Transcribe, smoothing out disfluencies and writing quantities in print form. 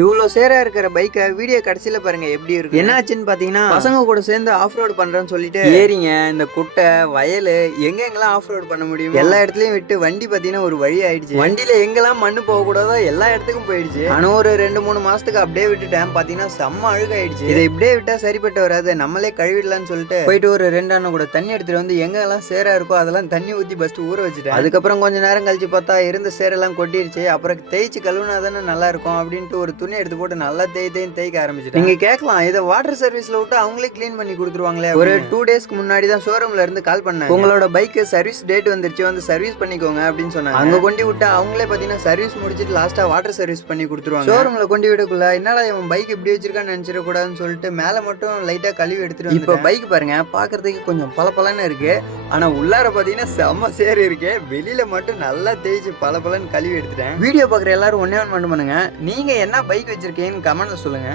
இவ்வளோ சேரா இருக்கிற பைக்கை வீடியோ கடைசியில் பாருங்க எப்படி இருக்கு. என்னாச்சுன்னு பார்த்தீங்கன்னா, பசங்க கூட சேர்ந்து ஆஃப் ரோடு பண்றேன்னு சொல்லிட்டு ஏறிங்க இந்த குட்டை வயல் எங்கெங்கெல்லாம் ஆஃப் ரோடு பண்ண முடியும் எல்லா இடத்துலயும் விட்டு வண்டி பார்த்தீங்கன்னா ஒரு வழி ஆயிடுச்சு. வண்டியில எங்கெல்லாம் மண்ணு போகக்கூடாதோ எல்லா இடத்துக்கும் போயிடுச்சு. ஆனா ஒரு 2-3 மாசத்துக்கு அப்படியே விட்டுட்டேன். பார்த்தீங்கன்னா செம்ம அழுகாயிடுச்சு. இதை இப்படியே விட்டா சரிப்பட்டு வராது, நம்மளே கழுவிடலாம்னு சொல்லிட்டு போயிட்டு ஒரு 2 அண்ணன் கூட தண்ணி எடுத்துட்டு வந்து எங்கெல்லாம் சேரா இருக்கோ அதெல்லாம் தண்ணி ஊற்றி ஃபர்ஸ்ட் ஊற வச்சுட்டேன். அதுக்கப்புறம் கொஞ்ச நேரம் கழிச்சு பார்த்தா இருந்த சேரெல்லாம் கொட்டிடுச்சு. அப்புறம் தேய்ச்சி கழுவுனா தானே நல்லா இருக்கும் அப்படின்ட்டு ஒரு துணி எடுத்து போட்டு நல்லா தேய்க்க ஆரம்பிச்சிட்டேன். நீங்க கேட்கலாம், இதை வாட்டர் சர்வீஸ்ல விட்டு அவங்களே கிளீன் பண்ணி கொடுத்துருவாங்களே. ஒரு 2 டேஸ்க்கு முன்னாடி தான் ஷோரூம்ல இருந்து கால் பண்ணேன். உங்களோட பைக்கு சர்வீஸ் டேட் வந்துருச்சு, வந்து சர்வீஸ் பண்ணிக்கோங்க அப்படின்னு சொன்னாங்க. அங்க கொண்டு விட்டா அவங்களே பாத்தீங்கன்னா சர்வீஸ் முடிச்சிட்டு லாஸ்டா வாட்டர் சர்வீஸ் பண்ணி கொடுத்துருவாங்க. ஷோரூம்ல கொண்டு விடக்குள்ள என்னடா இவன் பைக் இப்படி வச்சிருக்கான்னு நினைச்சிட கூடாதுன்னு சொல்லிட்டு மேல மட்டும் லைட்டா கழுவி எடுத்துட்டு இப்போ பைக் பாருங்க பாக்குறதுக்கு கொஞ்சம் பளபளன்னு இருக்கு. ஆனா உள்ளார பாத்தீங்கன்னா செம்ம சேர் இருக்கு. வெளியில மட்டும் நல்லா தேய்ச்சி பளபளன்னு கழுவி எடுத்துட்டேன். வீடியோ பாக்குற எல்லாரும் ஒன்னே ஒன்று மட்டும் பண்ணுங்க, நீங்க என்ன பைக் வச்சிருக்கீங்கன்னு கமெண்ட்ல சொல்லுங்க.